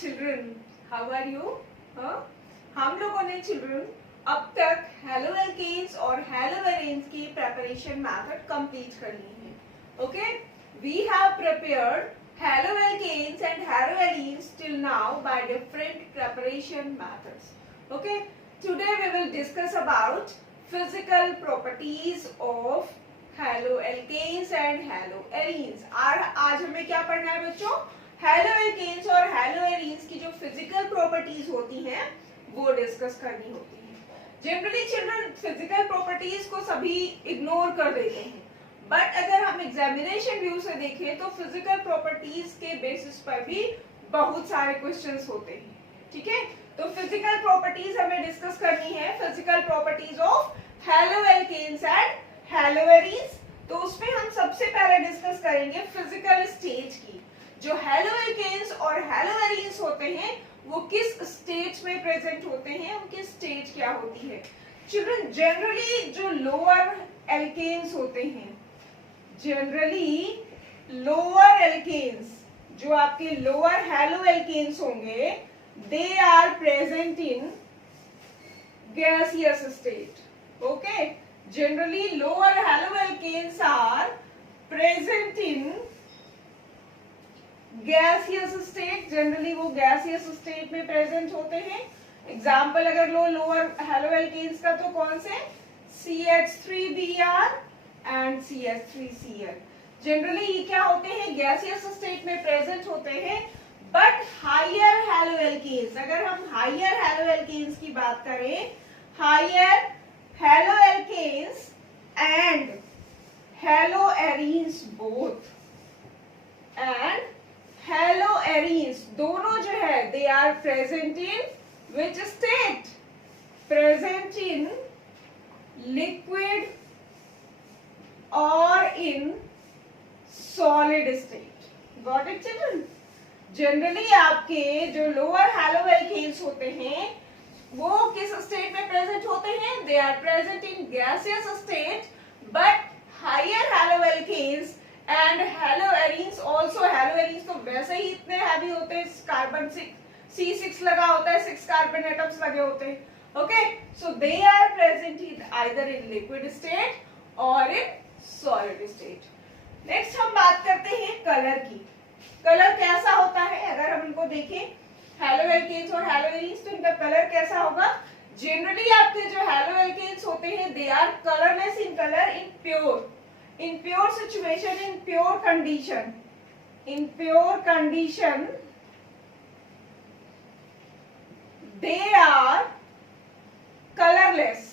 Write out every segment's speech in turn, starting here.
Children, how are you? हम लोगों ने चिल्ड्रन अब तक हेलोएल्केन्स और हेलोएरीन्स की प्रेपरेशन मेथड कंप्लीट कर ली है. Okay, we have prepared haloalkanes and haloarenes till now by different preparation methods. Okay, today we will discuss about physical properties of haloalkanes and haloarenes. आज हमें क्या पढ़ना है बच्चों? हेलोएल्केन्स और हेलोएरीन्स की जो फिजिकल प्रॉपर्टीज होती हैं वो डिस्कस करनी होती है. जनरली चिल्ड्रन फिजिकल प्रॉपर्टीज को सभी इग्नोर कर देते हैं, बट अगर हम एग्जामिनेशन व्यू से देखें तो फिजिकल प्रॉपर्टीज के बेसिस पर भी बहुत सारे क्वेश्चंस होते हैं. ठीक है, तो फिजिकल प्रॉपर्टीज हमें डिस्कस करनी है. Physical properties of haloalkanes and haloarenes. तो उसमें हम सबसे पहले डिस्कस करेंगे फिजिकल स्टेज की. जो हेलोएल्केन्स और हेलोएरीन्स होते हैं वो किस स्टेज में प्रेजेंट होते हैं, उनकी स्टेज क्या होती है. चिल्ड्रन जनरली जो लोअर एल्केन्स होते हैं, जनरली लोअर एल्केन्स, जो आपके लोअर हेलोएल्केन्स होंगे, they are present in gaseous state. Okay, generally lower haloalkanes are present in gaseous state. generally वो gaseous state में present होते हैं. एग्जाम्पल अगर लो लोअर हेलोएल्केन्स का तो कौन से? CH3Br and CH3Cl. जनरली ये क्या होते हैं? गैसियस स्टेट में प्रेजेंट होते हैं. बट हायर हेलोएल्केन्स, अगर हम हायर हेलोएल्केन्स की बात करें, higher haloalkanes and haloarenes both, and haloarenes दोनों जो है they are present in which state? Present in liquid और in solid state. Got it children? Generally आपके जो लोअर हेलोएल्केन्स होते हैं वो किस स्टेट में प्रेजेंट होते हैं? They are present in gaseous state. But higher haloalkanes and haloarenes also, haloarenes तो वैसे ही इतने हैवी होते हैं, कार्बन C6 लगा होता है, 6 कार्बन एटम्स लगे होते हैं. Okay, so they are present in either in liquid state और इन सॉलिड स्टेट. नेक्स्ट हम बात करते हैं कलर की. कलर कैसा होता है? अगर हम इनको देखें हेलोएल्केन्स और हेलोएरीन्स, तो इनका कलर कैसा होगा? जनरली आपके जो हेलोएल्केन्स होते हैं they are colourless in colour, in pure situation, in pure condition they are colourless.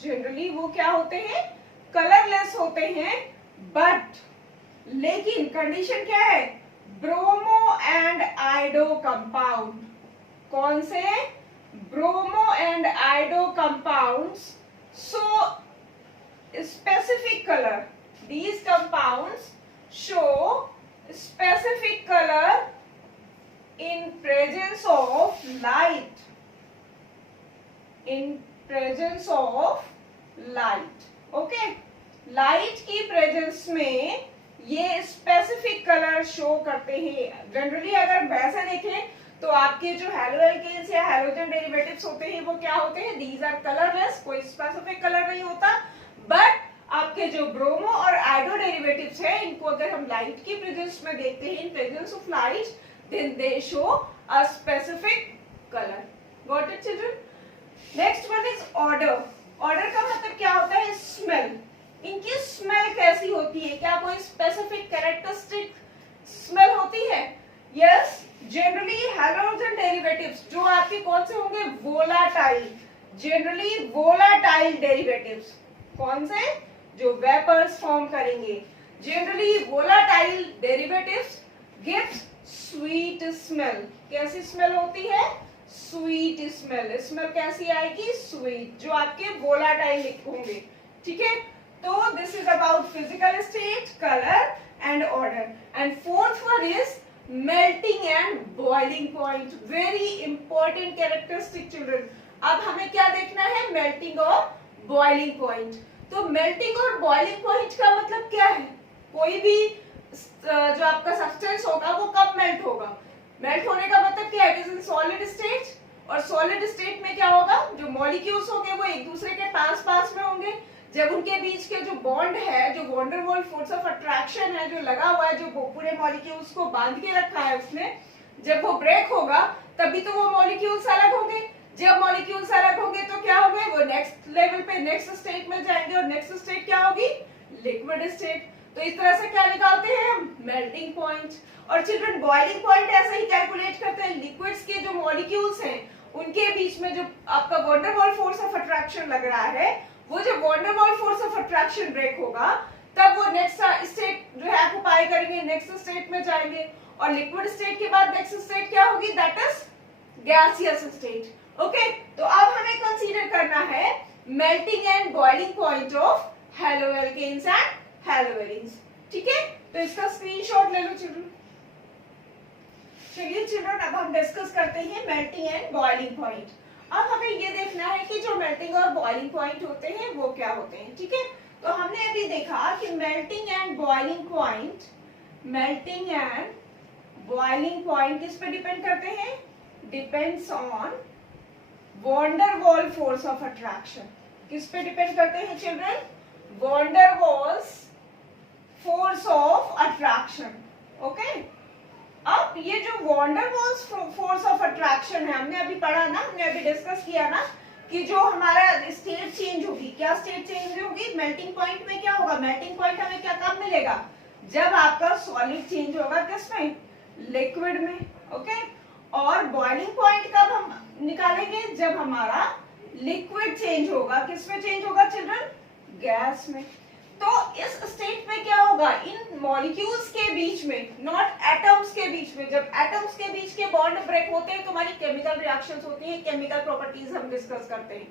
Generally वो क्या होते हैं? कलरलेस होते हैं. बट लेकिन कंडीशन क्या है? Bromo and iodo compound. कौन से? Bromo and iodo compounds show specific colour. These compounds show specific color in presence of light. In presence of light. Okay? Light की प्रेजेंस में ये स्पेसिफिक कलर शो करते हैं. Generally अगर वैसे देखें तो आपके जो हेलोएल्केन्स या हेलोजन डेरिवेटिव्स होते हैं वो क्या होते हैं? दीज आर कलरलेस, कोई स्पेसिफिक कलर नहीं होता. बट आपके जो ब्रोमो और आयोडो डेरिवेटिव्स है, इनको अगर हम लाइट की प्रेजेंस में देखते हैं, in presence of light, then they show a specific colour. Got it children? Next one is order. Order का मतलब क्या होता है? स्मेल. इनकी स्मेल कैसी होती है? क्या कोई स्पेसिफिक कैरेक्टरिस्टिक स्मेल होती है? यस, जनरली हैलोजन डेरिवेटिव्स जो आपके कौन से होंगे? वोलाटाइल. Generally volatile derivatives. कौन से? जो वेपर्स फॉर्म करेंगे. Generally volatile derivatives gives sweet smell. कैसी स्मेल होती है? Sweet smell. स्मेल कैसी आएगी? स्वीट. जो आपके वोलाटाइल होंगे. ठीक है, तो this is about physical state, colour and order. And fourth one is melting and boiling point. Very important characteristic children. अब हमें क्या देखना है? मेल्टिंग और बॉइलिंग पॉइंट. तो मेल्टिंग और बॉइलिंग पॉइंट का मतलब क्या है? कोई भी जो आपका सब्सटेंस होगा वो कब मेल्ट होगा? मेल्ट होने का मतलब किया, it is in solid state, और सॉलिड स्टेट में क्या होगा, जो मॉलिक्यूल्स होंगे वो एक दूसरे के पास पास में होंगे। जब उनके बीच के जो बॉन्ड है, जो van der Waal force of attraction है जो लगा हुआ है, जो पूरे मॉलिक्यूल्स को बांध के रखा है उसने, जब वो ब्रेक होगा तभी तो वो मॉलिक्यूल्स अलग होंगे। जब मॉलिक्यूल्स अलग होंगे तो क्या होंगे, वो नेक्स्ट लेवल पे नेक्स्ट स्टेट में जाएंगे, और नेक्स्ट स्टेट क्या होगी, लिक्विड स्टेट। तो इस तरह से क्या निकालते हैं हम, मेल्टिंग पॉइंट। और चिल्ड्रन बॉइलिंग पॉइंट ऐसे ही कैलकुलेट करते हैं, लिक्विड्स के जो मॉलिक्यूल्स हैं उनके बीच में जो आपका van der Waal force of attraction लग रहा है, वो जब van der Waal force of attraction break होगा तब वो नेक्स्ट स्टेट जो है ऑक्युपाई करेंगे, नेक्स्ट स्टेट में जाएंगे, और लिक्विड स्टेट के बाद नेक्स्ट स्टेट क्या होगी, that is gaseous state. Okay, तो अब हमें कंसीडर करना है melting and boiling point of haloalkanes and haloarenes. ठीक है, तो इसका स्क्रीनशॉट ले लो चिल्ड्रन। चलिए चिल्ड्रन, अब हम डिस्कस करते हैं मेल्टिंग एंड बॉइलिंग पॉइंट। अब हमें ये देखना है कि जो मेल्टिंग और बॉइलिंग पॉइंट होते हैं वो क्या होते हैं। ठीक है, तो हमने अभी देखा कि melting and boiling point, melting and boiling point किस पे डिपेंड करते हैं, depends on van der Waal force of attraction. किस पे डिपेंड करते हैं children, van der Waals force of attraction. Okay, अब ये जो van der Waals force of attraction है, हमने अभी पढ़ा ना, हमने अभी डिस्कस किया ना कि जो हमारा स्टेट चेंज होगी, क्या स्टेट चेंज होगी, मेल्टिंग पॉइंट में क्या होगा, मेल्टिंग पॉइंट हमें क्या कब मिलेगा, जब आपका सॉलिड चेंज होगा किसमें, लिक्विड में। ओके, और बॉइलिंग पॉइंट कब हम निकालेंगे, जब हमारा लिक्विड चेंज होगा, किसमें चेंज होगा चिल्ड्रन, गैस में। तो इस स्टेट में क्या होगा, इन मॉलिक्यूल्स के बीच में, नॉट एटम्स के बीच में, जब एटम्स के बीच के बॉन्ड ब्रेक होते हैं तो हमारी केमिकल रिएक्शंस होती है, केमिकल प्रॉपर्टीज हम डिस्कस करते हैं।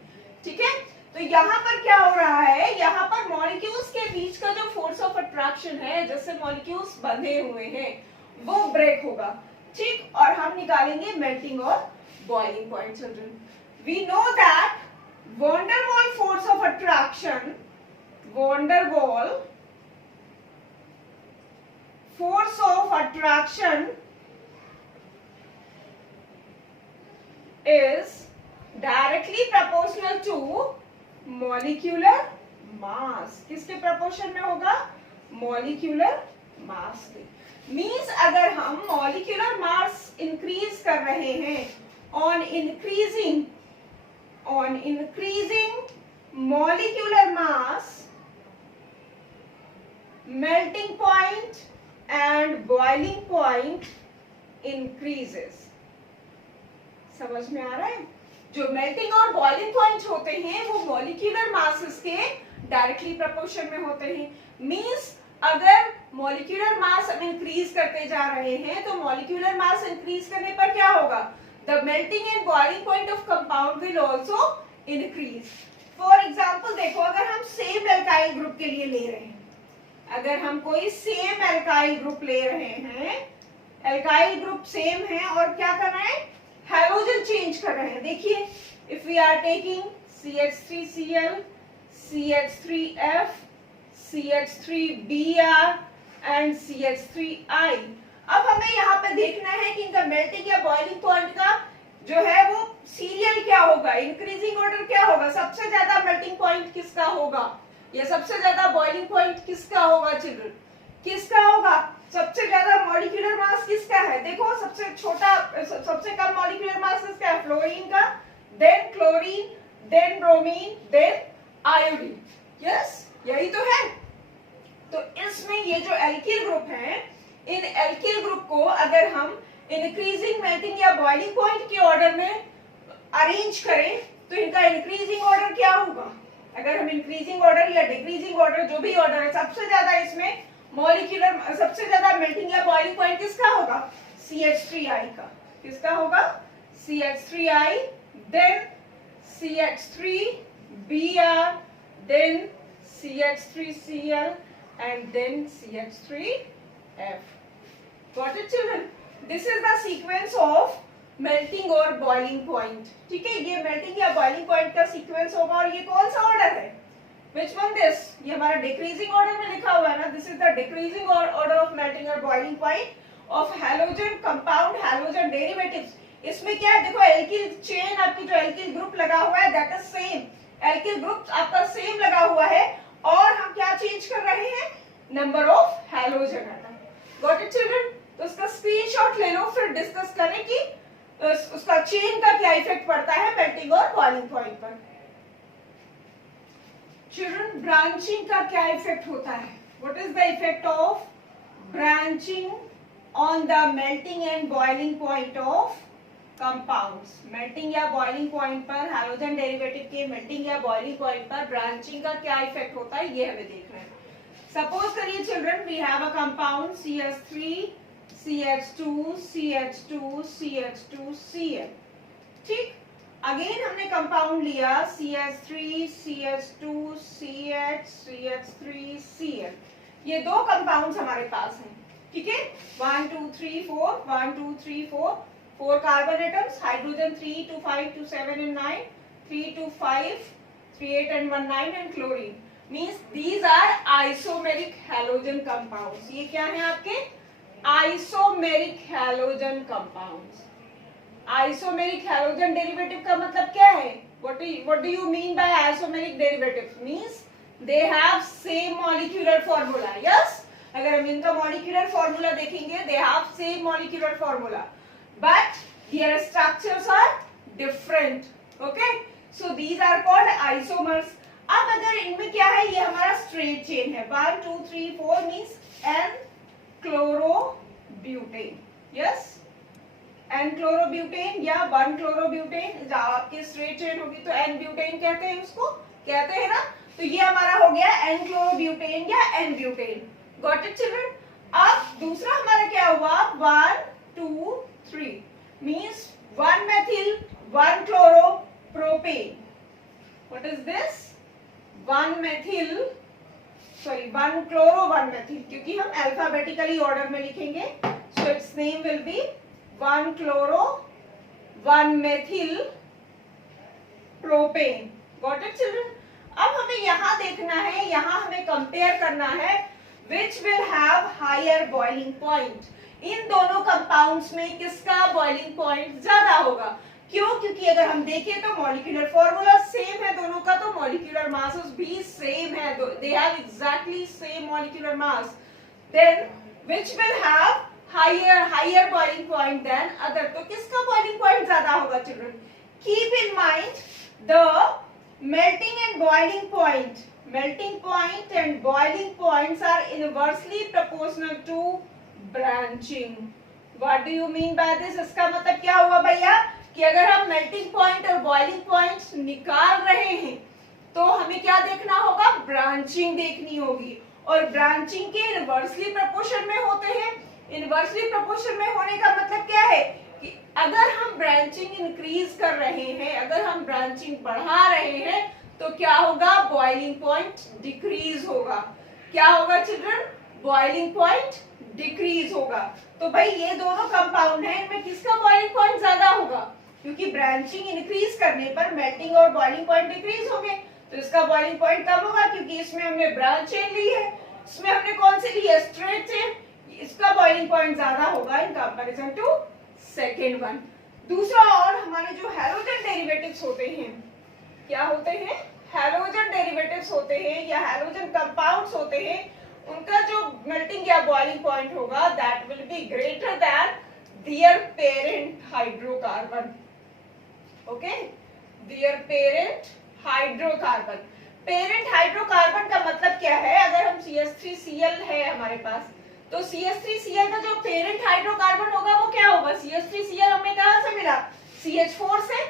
ठीक है, तो यहाँ पर क्या हो रहा है, यहाँ पर मॉलिक्यूल्स के बीच का जो फोर्स ऑफ अट्रैक्शन है, जिससे मॉलिक्यूल्स बंधे हुए हैं, वो ब्रेक होगा। ठीक, और हम निकालेंगे मेल्टिंग और boiling point. Children, we know that van der Waal force of attraction, van der Waal force of attraction is directly proportional to molecular mass। किसके proportion में होगा, molecular mass के। Means अगर हम molecular mass increase कर रहे हैं, on increasing molecular mass, melting point and boiling point increases। समझ में आ रहा है, जो मेल्टिंग और बॉइलिंग पॉइंट होते हैं वो मॉलिक्यूलर मासेस के डायरेक्टली प्रोपोर्शन में होते हैं। मींस अगर मॉलिक्यूलर मास हम इंक्रीज करते जा रहे हैं तो मॉलिक्यूलर मास इंक्रीज करने पर क्या होगा, the melting and boiling point of compound will also increase. For example देखो, अगर हम सेम एल्काइल ग्रुप के लिए ले रहे हैं, अगर हम कोई सेम एल्काइल ग्रुप ले रहे हैं, एल्काइल ग्रुप सेम है और क्या कर रहे हैं, हैलोजन चेंज कर रहे हैं। देखिए, if we are taking CH3Cl, CH3F, CH3Br and CH3I। अब हमें यहाँ पे देखना है कि इनका मेल्टिंग या बॉइलिंग पॉइंट का जो है वो सीरियल क्या होगा, इंक्रीजिंग ऑर्डर क्या होगा, सबसे ज्यादा मेल्टिंग पॉइंट किसका होगा, या सबसे ज्यादा बॉइलिंग पॉइंट किसका होगा चिल्ड्रन, किसका होगा, सबसे ज्यादा मॉलिक्यूलर मास किसका है, देखो सबसे छोटा, सबसे कम मॉलिक्यूलर मास किसका है, फ्लोरीन का, then chlorine, then bromine, then iodine. Yes, यही तो है। तो इसमें ये जो एल्किल ग्रुप है, इन एल्किल ग्रुप को अगर हम इंक्रीजिंग मेल्टिंग या बॉइलिंग पॉइंट के ऑर्डर में अरेंज करें तो इनका इंक्रीजिंग ऑर्डर क्या होगा, अगर हम इंक्रीजिंग ऑर्डर या डिक्रीजिंग ऑर्डर, जो भी ऑर्डर है, सबसे ज्यादा इसमें मॉलिक्यूलर, सबसे ज्यादा मेल्टिंग या बॉइलिंग पॉइंट किसका होगा, CH3I का। किसका होगा, CH3I, then CH3Br, then CH3Cl and then CH3F। Got it children? This is the sequence of melting और बॉइलिंग पॉइंट। ठीक है, ये मेल्टिंग या बॉइलिंग पॉइंट का सीक्वेंस होगा, और ये कौन सा ऑर्डर है, विच वन दिस, ये हमारा डिक्रीजिंग ऑर्डर में लिखा हुआ है ना, this is the decreasing order of melting और boiling point of halogen compound, halogen derivatives. इसमें क्या है, देखो एल्किल चेन आपकी जो एल्किल ग्रुप लगा हुआ है that is same, alkyl group आपका सेम लगा हुआ है और हम क्या चेंज कर रहे हैं, number of halogen atom. Got it children? तो उसका स्क्रीनशॉट ले लो, फिर डिस्कस करें कि उसका चेन का क्या इफेक्ट पड़ता है मेल्टिंग और बॉइलिंग पॉइंट पर। चिल्ड्रन ब्रांचिंग का क्या इफेक्ट होता है, what is the effect of branching on the melting and boiling point of compounds. Melting या बॉइलिंग पॉइंट पर हैलोजन डेरिवेटिव के मेल्टिंग या बॉइलिंग पॉइंट पर ब्रांचिंग का क्या इफेक्ट होता है ये हमें देखना है। सपोज करिए children we have a compound CH3 CH2 CH2 CH2 Cl, ठीक। अगेन हमने कंपाउंड लिया CH3 CH2 CH CH3 Cl, ये दो कंपाउंड्स हमारे पास हैं, ठीक है। 1 2 3 4 1 2 3 4 4 carbon atoms, hydrogen 3 2 5 2 7 and 9 3 2 5 3 8 and 1 9 and chlorine means these are isomeric halogen compounds। ये क्या है आपके isomeric halogen compounds। isomeric halogen derivative का मतलब क्या है, what do you mean by isomeric derivative? means they have same molecular formula, yes। अगर हम इनका molecular formula देखेंगे they have same molecular formula but their structures are different, okay, so these are called isomers। अब अगर इनमें क्या है, ये हमारा स्ट्रेट चेन है 1 2 3 4 means n chlorobutane, yes n chlorobutane या 1 क्लोरोब्यूटेन, जब आपकी स्ट्रेट चेन होगी तो n ब्यूटेन कहते हैं, उसको कहते हैं ना। तो ये हमारा हो गया n क्लोरोब्यूटेन या n butane. Got it children? अब दूसरा हमारा क्या हुआ 1 2 3 means 1 methyl 1 chloropropane। What is this 1 methyl sorry 1 chloro 1 methyl, क्योंकि हम अल्फाबेटिकली ऑर्डर में लिखेंगे, so it's name will be 1 chloro 1 methyl propane। Got it children? अब हमें यहाँ देखना है, यहाँ हमें कंपेयर करना है which will have higher boiling point। इन दोनों कंपाउंड्स में किसका बॉइलिंग पॉइंट ज्यादा होगा? क्यों? क्योंकि अगर हम देखें तो मॉलिक्यूलर फॉर्मूला सेम है दोनों का, तो मॉलिक्यूलर मासेस भी सेम है, they have exactly same molecular mass, then which will have higher boiling point than other. तो किसका बॉइलिंग पॉइंट ज्यादा होगा children? Keep in mind the melting and boiling point, melting point and boiling points are inversely proportional to branching। what do you mean by this? इसका मतलब क्या हुआ भैया कि अगर हम melting point और boiling point निकाल रहे हैं तो हमें क्या देखना होगा, branching देखनी होगी, और branching के inversely proportion में होते हैं। inversely proportion में होने का मतलब क्या है कि अगर हम ब्रांचिंग इंक्रीज कर रहे हैं, अगर हम ब्रांचिंग बढ़ा रहे हैं तो क्या होगा, बॉइलिंग पॉइंट डिक्रीज होगा। क्या होगा चिल्ड्रन? बॉइलिंग पॉइंट डिक्रीज होगा। तो भाई ये दोनों कंपाउंड हैं, इनमें किसका बॉइलिंग पॉइंट ज्यादा होगा? क्योंकि ब्रांचिंग इंक्रीज करने पर मेल्टिंग और बॉइलिंग पॉइंट डिक्रीज होंगे, तो इसका बॉइलिंग पॉइंट कम होगा, क्योंकि इसमें हमने ब्रांच चेन ली है, इसमें हमने कौन सी ली है, स्ट्रेट चेन, इसका बॉइलिंग पॉइंट ज्यादा होगा in comparison to second one. दूसरा, और हमारे जो हैलोजन डेरिवेटिव्स होते हैं, क्या होते हैं, हैलोजन डेरिवेटिव्स होते हैं या हैलोजन कंपाउंड्स होते हैं, उनका जो मेल्टिंग या बॉइलिंग पॉइंट होगा that will be greater than there parent hydrocarbon. Okay, there parent hydrocarbon. Parent hydrocarbon का मतलब क्या है, अगर हम CH3Cl है हमारे पास, तो CH3Cl का जो पेरेंट हाइड्रोकार्बन होगा वो क्या होगा, CH3Cl हमें कहां से मिला, CH4 से,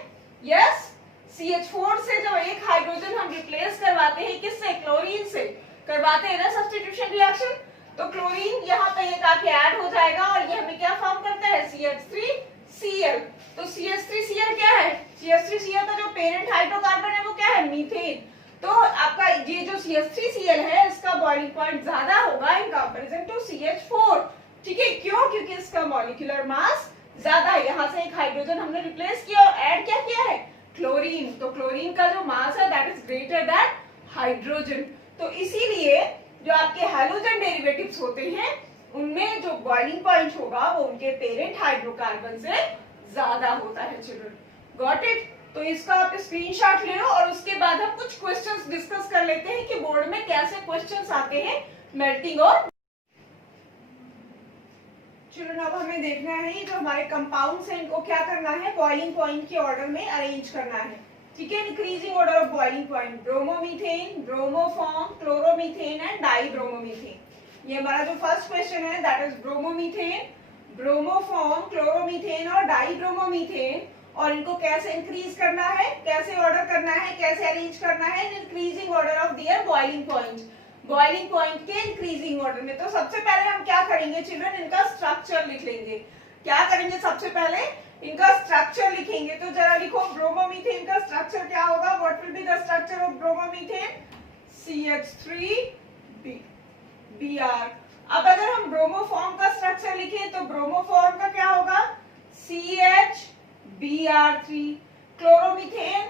यस, CH4 से जब एक हाइड्रोजन हम रिप्लेस करवाते हैं किससे, क्लोरीन से करवाते हैं ना सब्स्टिट्यूशन रिएक्शन, तो क्लोरीन यहाँ पे एक आके ऐड हो जाएगा और ये हमें क्या फॉर्म करता है, CH3Cl। तो CH3Cl क्या है, CH3Cl का जो पेरेंट हाइड्रोकार्बन है वो क्या है, मीथेन। तो आपका ये जो CH3Cl है इसका बॉइलिंग पॉइंट ज्यादा होगा इन कंपैरिजन टू CH4, ठीक है। क्यों? क्योंकि इसका मॉलिक्यूलर मास ज्यादा है, यहाँ से एक हाइड्रोजन हमने रिप्लेस किया और ऐड क्या किया है, क्लोरीन। तो क्लोरीन का जो मास है that is greater than hydrogen. तो इसीलिए जो आपके हैलोजन डेरिवेटिव्स होते हैं उनमें जो बॉइलिंग पॉइंट होगा वो उनके पेरेंट हाइड्रोकार्बन से ज्यादा होता है। Children, got it. तो इसका आप स्क्रीनशॉट ले लो और उसके बाद हम कुछ क्वेश्चंस डिस्कस कर लेते हैं कि बोर्ड में कैसे क्वेश्चंस आते हैं मेल्टिंग और चिल्ड्रन। अब हमें देखना है जो हमारे कंपाउंड्स हैं इनको क्या करना है, बॉइलिंग पॉइंट के ऑर्डर में अरेंज करना है, ठीक है। Increasing order of boiling point, bromomethane, bromoform, chloromethane and dibromomethane. ये हमारा जो फर्स्ट क्वेश्चन है that is bromomethane, bromoform, chloromethane और डाईब्रोमोमीथेन। और इनको कैसे इंक्रीज करना है, कैसे ऑर्डर करना है, कैसे अरेंज करना है in increasing order of their boiling point, boiling point के इंक्रीजिंग ऑर्डर में। तो सबसे पहले हम क्या करेंगे चिल्ड्रन, इनका स्ट्रक्चर लिख लेंगे। क्या करेंगे, सबसे पहले इनका स्ट्रक्चर लिखेंगे। तो जरा लिखो ब्रोमोमीथेन का स्ट्रक्चर क्या होगा, what will be the structure of bromomethane, CH3Br। अब अगर हम ब्रोमोफॉर्म का स्ट्रक्चर लिखें तो ब्रोमोफॉर्म का क्या होगा, CHBr3, क्लोरोमीथेन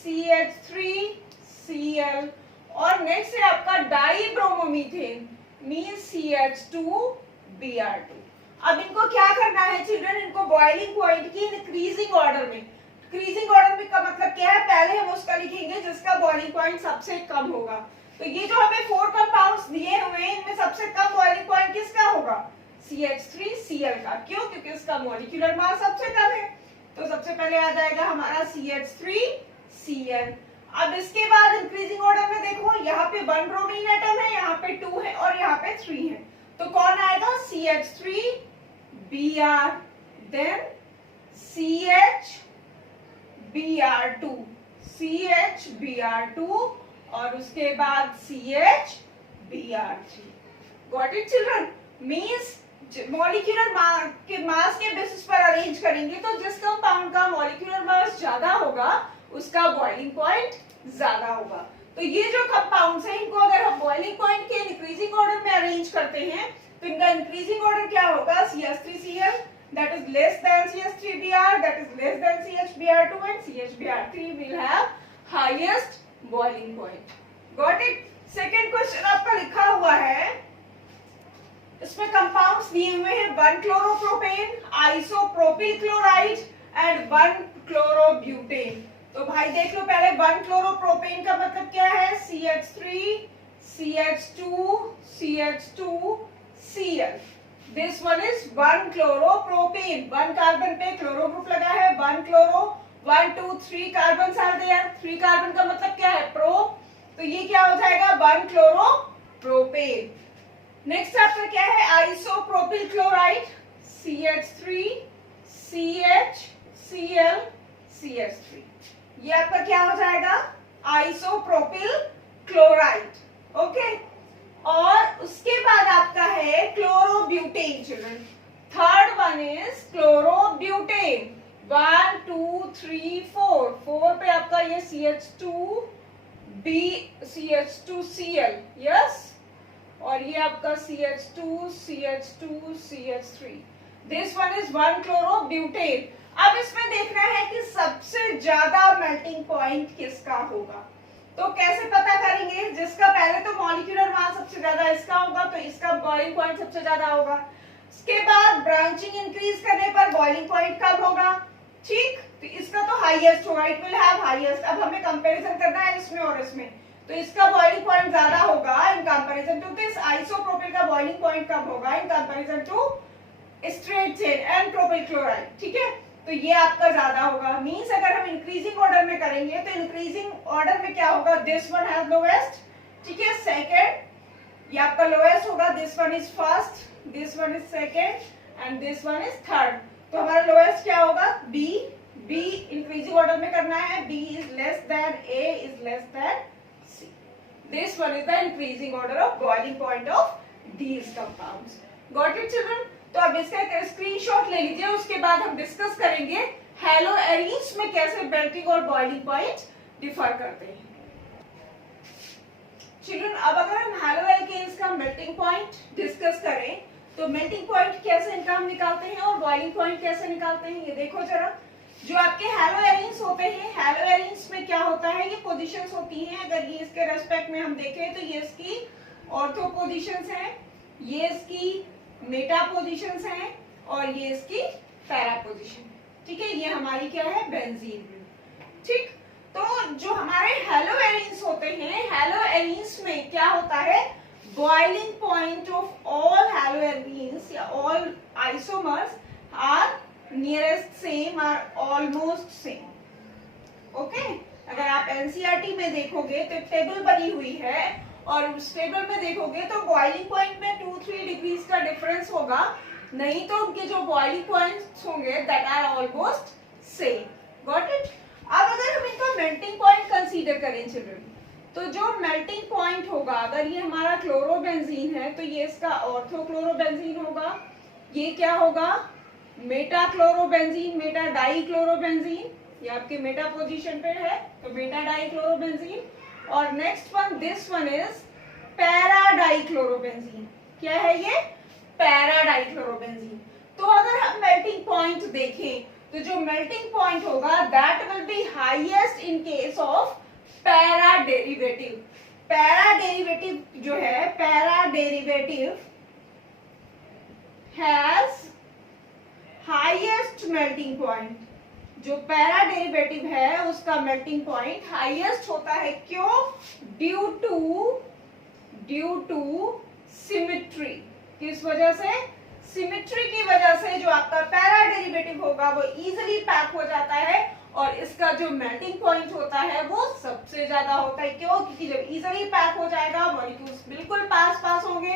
CH3Cl और नेक्स्ट है आपका डाईब्रोमोमीथेन मींस CH2Br2। अब इनको क्या करना है चिल्ड्रन, इनको बॉइलिंग पॉइंट की इंक्रीजिंग ऑर्डर में, इंक्रीजिंग ऑर्डर में का मतलब क्या है, पहले हम उसका लिखेंगे जिसका बॉइलिंग पॉइंट सबसे कम होगा। तो ये जो हमें 4 कंपाउंड्स दिए हुए हैं इनमें सबसे कम बॉइलिंग पॉइंट किसका होगा, CH3Cl का। क्यों, क्योंकि इसका मॉलिक्यूलर मास सबसे कम है। तो सबसे पहले आ जाएगा हमारा CH3Cl। अब इसके बाद इंक्रीजिंग ऑर्डर में देखो यहाँ पे 1 ब्रोमीन एटम है, यहाँ पे 2 है और यहाँ पे 3 है। तो कौन आएगा, CH3Br, देन CHBr2, CHBr2 और उसके बाद CHBr3। Got it children, means molecular mass के बेसिस पर अरेंज करेंगे तो जिस कंपाउंड का मॉलिक्यूलर मास ज्यादा होगा उसका बॉइलिंग पॉइंट ज्यादा होगा। तो ये जो कंपाउंड्स हैं इनको अगर हम बॉइलिंग पॉइंट के इंक्रीजिंग ऑर्डर में अरेंज करते हैं तो इनका इंक्रीजिंग ऑर्डर क्या होगा, CH3Cl that is less than CH3Br, that is less than CHBr2 and CHBr3 will have highest boiling point. Got it? Second question आपका लिखा हुआ है, इसमें कंपाउंड्स दिए हुए हैं 1 chloropropane, isopropyl chloride and 1 chlorobutane. तो भाई देख लो पहले 1 क्लोरोप्रोपेन का मतलब क्या है, CH3 CH2 CH2 Cl। This one is 1 chloropropane, 1 carbon पे क्लोरो ग्रुप लगा है, 1 chloro, 1 2 3 carbon are there, 3 carbon का मतलब क्या है, प्रो। तो ये क्या हो जाएगा 1 क्लोरोप्रोपेन। नेक्स्ट आपका क्या है, isopropyl chloride, CH3 CH Cl CH3। ये आपका क्या हो जाएगा, आइसोप्रोपिल क्लोराइड, ओके। और उसके बाद आपका है chlorobutane children. Third one is chlorobutane, 1 2 3 4, 4 पे आपका ये CH2Cl, यस, और ये आपका CH2CH3। This one is 1 chlorobutane. अब इसमें देखना है कि सबसे ज्यादा मेल्टिंग पॉइंट किसका होगा। तो कैसे पता करेंगे, जिसका पहले तो मॉलिक्यूलर मास सबसे ज्यादा इसका होगा तो इसका बॉइलिंग पॉइंट सबसे ज्यादा होगा। इसके बाद ब्रांचिंग इंक्रीज करने पर बॉइलिंग पॉइंट कम होगा, ठीक। तो इसका तो हाईएस्ट होगा, इट विल हैव हाईएस्ट। अब हमें कंपैरिजन करना है इसमें और इसमें, तो इसका बॉइलिंग पॉइंट ज्यादा होगा in comparison to this. Isopropyl का बॉइलिंग पॉइंट कम होगा in comparison to straight chain and propyl chloride, ठीक है। तो ये आपका ज्यादा होगा, मींस अगर हम इंक्रीजिंग ऑर्डर में करेंगे तो इंक्रीजिंग ऑर्डर में क्या होगा, दिस वन हैज लोएस्ट, ठीक है, सेकंड ये आपका लोएस्ट होगा, this one is first, this one is second and this one is third. तो हमारा लोएस्ट क्या होगा, बी। बी इंक्रीजिंग ऑर्डर में करना है, B is less than A is less than C. This one is the increasing order of boiling point of these compounds. Got it children? तो अब इसका एक स्क्रीनशॉट ले लीजिए, उसके बाद हम डिस्कस करेंगे हैलो एरीज में कैसे मेल्टिंग और बॉइलिंग पॉइंट डिफर करते हैं। चिल्ड्रन अब अगर हम हैलो एल्केन्स का मेल्टिंग पॉइंट डिस्कस करें तो मेल्टिंग पॉइंट कैसे इनका हम निकालते हैं और बॉइलिंग पॉइंट कैसे निकालते हैं, ये देखो जरा। जो आपके हैलो एरीन्स होते हैं, हैलो एरीन्स में क्या होता है, ये पोजीशंस होती हैं। अगर ये इसके रेस्पेक्ट में हम देखें तो ये इसकी ऑर्थो पोजीशंस हैं, ये इसकी मेटा पोजीशंस हैं और ये इसकी पैरा पोजीशन है, ठीक है, ये हमारी क्या है, बेंजीन। ठीक, तो जो हमारे हेलोएरीन्स होते हैं, हेलोएरीन्स में क्या होता है, boiling point of all haloarenes या all isomers are nearest same, are almost same. Okay, अगर आप एनसीईआरटी में देखोगे तो टेबल बनी हुई है और उस टेबल में देखोगे तो बॉइलिंग पॉइंट में 2-3 डिग्रीज का डिफरेंस होगा, नहीं तो उनके जो बॉइलिंग पॉइंट्स होंगे that are almost same. Got it. अब अगर हम इनका मेल्टिंग पॉइंट कंसीडर करें चिल्ड्रन, तो जो मेल्टिंग पॉइंट होगा, अगर ये हमारा क्लोरोबेंजीन है तो ये इसका ऑर्थोक्लोरोबेंजीन होगा, ये क्या होगा, meta chlorobenzene, meta di chlorobenzene, ये आपके मेटा पोजीशन पे है तो मेटा डाई क्लोरोबेंजीन, और next one this one is para di chlorobenzene. क्या है ये, पैरा डाई क्लोरोबेंजीन। तो अगर हम मेल्टिंग पॉइंट देखें तो जो मेल्टिंग पॉइंट होगा that will be highest in case of para derivative. Para derivative जो है, para derivative has highest melting point. जो पैरा डेरिवेटिव है उसका मेल्टिंग पॉइंट हाईएस्ट होता है, क्यों, ड्यू टू सिमेट्री। किस वजह से, सिमेट्री की वजह से जो आपका पैरा डेरिवेटिव होगा वो इजीली पैक हो जाता है और इसका जो मेल्टिंग पॉइंट होता है वो सबसे ज्यादा होता है। क्यों, क्योंकि जब इजीली पैक हो जाएगा, मॉलिक्यूल्स बिल्कुल पास होंगे,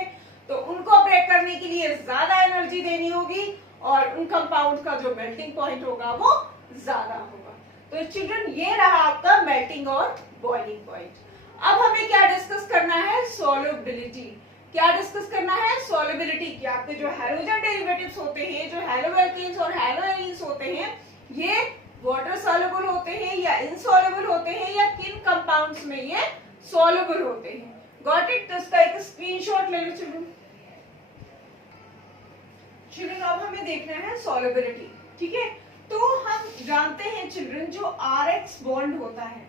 तो उनको ब्रेक करने के लिए ज्यादा एनर्जी देनी होगी और उन कंपाउंड का जो मेल्टिंग पॉइंट होगा वो ज्यादा होगा। तो चिल्ड्रन ये रहा आपका मेल्टिंग और बॉइलिंग पॉइंट। अब हमें क्या डिस्कस करना है, सॉल्युबिलिटी। क्या डिस्कस करना है, सॉल्युबिलिटी। कि आपके जो हाइड्रोजन डेरिवेटिव्स होते हैं, जो हेलोएल्केन्स और हेलोएरीन्स होते हैं, ये वाटर सॉल्युबल होते हैं या इनसॉल्युबल होते हैं, या किन कंपाउंड्स में ये सॉल्युबल होते हैं। Got it. तो इसका एक स्क्रीनशॉट ले लो चिल्ड्रन। चिल्ड्रन अब हमें देखना है सॉल्युबिलिटी, ठीक है। तो हम जानते हैं चिल्ड्रन जो आरएक्स बॉन्ड होता है,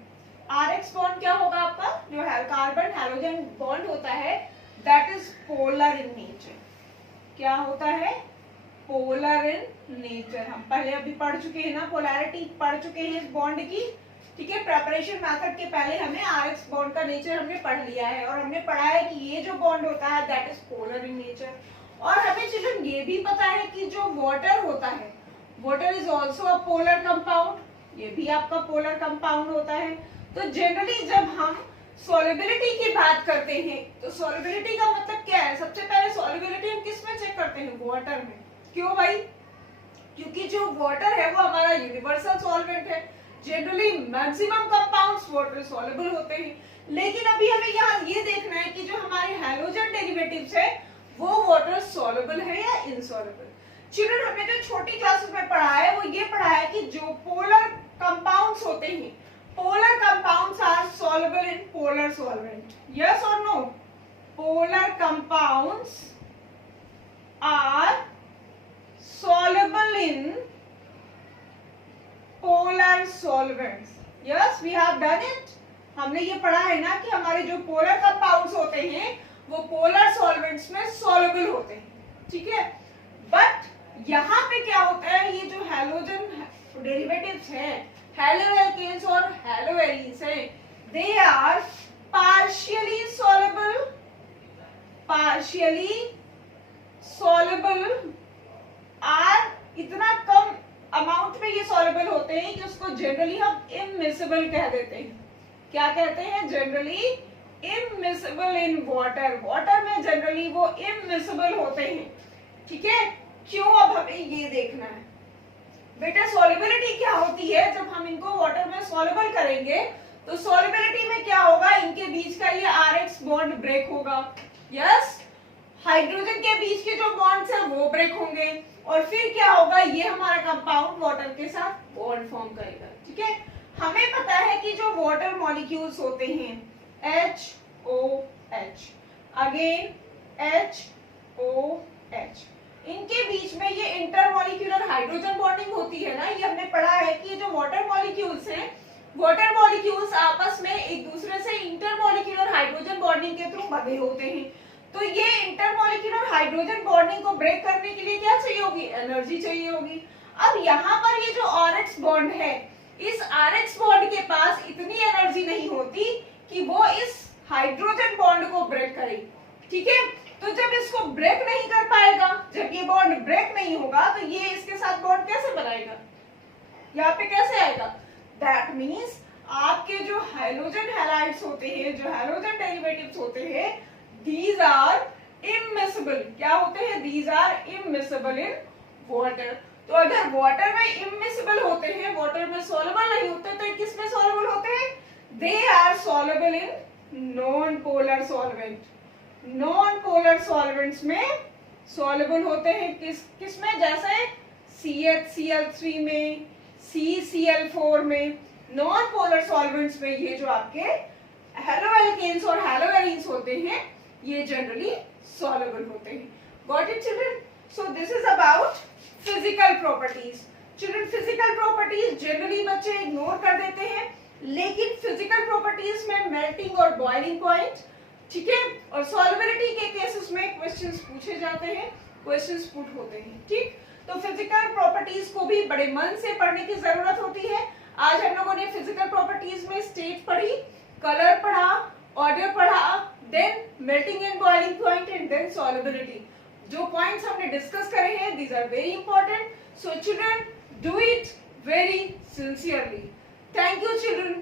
आरएक्स बॉन्ड क्या होगा आपका, जो है कार्बन हाइड्रोजन बॉन्ड होता है, that is polar in nature. क्या होता है, पोलर इन नेचर। हम पहले अभी पढ़ चुके हैं ना, पोलैरिटी पढ़ चुके हैं इस बॉन्ड की, ठीक है। प्रेपरेशन मेथड के पहले हमने आरएक्स बॉन्ड का नेचर हमने पढ़ लिया है और हमने पढ़ा है कि ये जो बॉन्ड होता है that is polar in nature. और हमें चिल्ड्रन ये भी पता है कि जो वाटर होता है, water is also a polar compound, ये भी आपका पोलर कंपाउंड होता है। तो जनरली जब हम सॉल्युबिलिटी की बात करते हैं तो सॉल्युबिलिटी का मतलब क्या है, सबसे पहले सॉल्युबिलिटी हम किस में चेक करते हैं, वाटर में। क्यों भाई, क्योंकि जो वाटर है वो हमारा यूनिवर्सल सॉल्वेंट है। Generally maximum compounds water soluble होते हैं, लेकिन अभी हमें यहाँ ये देखना है कि जो हमारे हैलोजन डेरिवेटिव्स है वो वाटर सॉल्युबल है या इनसॉल्युबल। चिल्ड्रन हमने जो छोटी क्लासेस में पढ़ा है वो ये पढ़ा है कि जो पोलर कंपाउंड्स होते हैं, polar compounds are soluble in polar solvent. Yes और no, polar compounds are soluble in polar solvents. Yes, we have done it. हमने ये पढ़ा है ना कि हमारे जो पोलर कंपाउंड्स होते हैं वो पोलर सॉल्वेंट्स में soluble होते हैं, ठीक है। बट यहाँ पे क्या होता है, ये जो हैलोजन डेरिवेटिव्स हैं, हेलोएल्केन्स और हेलोएरीन्स हैं, they are partially soluble or इतना कम अमाउंट में ये सॉल्युबल होते हैं कि उसको जनरली हम इमिसिबल कह देते हैं। क्या कहते हैं, generally immiscible in water. Water में जनरली वो इमिसिबल होते हैं, ठीक है। क्यों, अब हमें ये देखना है बेटा, सॉल्युबिलिटी क्या होती है। जब हम इनको वाटर में सॉल्युबल करेंगे तो सॉल्युबिलिटी में क्या होगा, इनके बीच का ये आरएक्स बॉन्ड ब्रेक होगा। यस, हाइड्रोजन के बीच के जो बॉन्ड्स हैं वो ब्रेक होंगे और फिर क्या होगा, ये हमारा कंपाउंड वाटर के साथ बॉन्ड फॉर्म करेगा, ठीक है। हमें पता है कि जो वाटर मॉलिक्यूल्स होते हैं HOH, अगेन HOH, इनके बीच में ये इंटरमॉलिक्यूलर हाइड्रोजन बॉन्डिंग होती है ना। ये हमने पढ़ा है कि जो वाटर मॉलिक्यूल्स हैं, वाटर मॉलिक्यूल्स आपस में एक दूसरे से इंटरमॉलिक्यूलर हाइड्रोजन बॉन्डिंग के थ्रू बंधे होते हैं। तो ये इंटरमॉलिक्यूलर हाइड्रोजन बॉन्डिंग को ब्रेक करने के लिए क्या चाहिए होगी, एनर्जी चाहिए होगी। अब यहाँ पर ये जो RX बॉन्ड है, इस RX बॉन्ड के पास इतनी एनर्जी नहीं होती कि वो इस हाइड्रोजन बॉन्ड को ब्रेक करे, ठीक है। तो जब इसको ब्रेक नहीं कर पाएगा, जब ये बॉन्ड ब्रेक नहीं होगा, तो ये इसके साथ बॉन्ड कैसे बनाएगा, यहाँ पे कैसे आएगा। दैट मीन्स आपके जो हैलोजन हैलाइड्स होते हैं, जो हैलोजन डेरिवेटिव्स होते हैं, दीज आर इमिसिबल। क्या होते हैं, these are immiscible in water. तो अगर वाटर में इमिसिबल होते हैं, वाटर में सॉल्युबल नहीं होते, तो किस में सॉल्युबल होते हैं, they are soluble in non polar solvent. Non polar solvents में सॉल्युबल होते हैं किस में, जैसे CHCl3 में, CCl4 में। नॉन पोलर सॉल्वेंट्स में ये जो आपके हेलोएल्केन्स और हेलोएरीन्स होते हैं, ये जनरली सॉल्युबल होते हैं। Got it children? So this is about physical properties. Children, physical properties generally बच्चे इग्नोर कर देते हैं, लेकिन फिजिकल प्रॉपर्टीज में मेल्टिंग और बॉइलिंग पॉइंट, ठीक है, और सॉल्युबिलिटी के केसेस में क्वेश्चंस पूछे जाते हैं, क्वेश्चंस पुट होते हैं, ठीक। तो फिजिकल प्रॉपर्टीज को भी बड़े मन से पढ़ने की जरूरत होती है। आज हम लोगों ने फिजिकल प्रॉपर्टीज में स्टेट पढ़ी, कलर पढ़ा, ऑर्डर पढ़ा, then melting and boiling point and then solubility. जो पॉइंट्स हमने डिस्कस करे हैं, these are very important. So children, do it very sincerely. Thank you children.